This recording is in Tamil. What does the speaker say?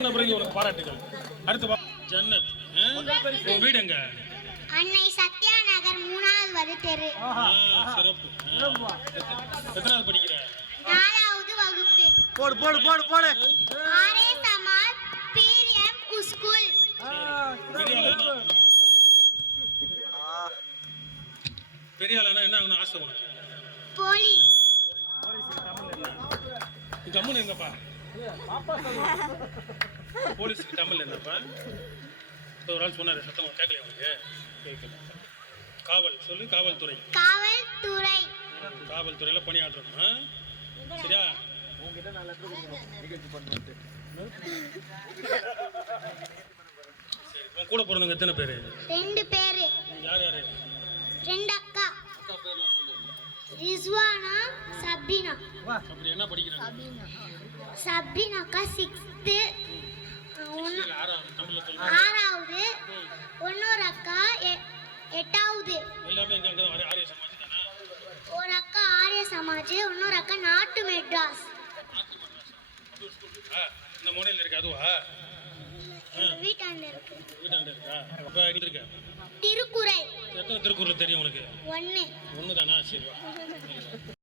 பாராட்டுகள். அடுத்து ஜன்னத் வீடு எங்க? அன்னை சத்யா நகர் மூணாவது தெரு. சிறப்பு. எத்தனாவது படிக்கிற? நாலாவது வகுப்பு. போடு போடு போடு போடு. ஆரே சமால் பீரியம் ஸ்கூல் பெரிய ஆளானா என்ன ஆகணும் ஆசை போலீஸ். கம்முன்னு எங்கப்பா? போலீஸுக்கு தமிழ் என்னப்பா? ஒரு ஆள் சொன்னாரு சத்தம் கேட்கலையா உனக்கு கேட்கல காவல் சொல்லு காவல்துறை. காவல்துறை. காவல்துறையில் பணியாற்றணும்? ஆ? சரியா சரி உன் கூட பிறந்தவங்க எத்தனை பேர்? ரெண்டு பேரு. யார் யார்? ரெண்டு அக்கா. அக்கா பேர்லாம் சொல்லு. ரிஸ்வானா சபினா அப்படி என்ன படிக்கிறாங்க ஆறாவது. இன்னொரு அக்கா எட்டாவது. எல்லாமே இங்கே அங்கே ஆரிய ஆரிய சமாஜ் தானே? ஒரு அக்கா ஆரிய சமாஜ் இன்னொரு அக்கா நாட்டு மெட்ராஸ்? இந்த முனையில் இருக்கு? அதுவா? எங்க வீட்டாண்ட இருக்கு. வீட்டாண்ட இருக்கா? அப்போ நீ இருக்க? திருக்குறள். எத்தனை திருக்குறள் தெரியும் உனக்கு? ஒன்று ஒன்று தானா சரி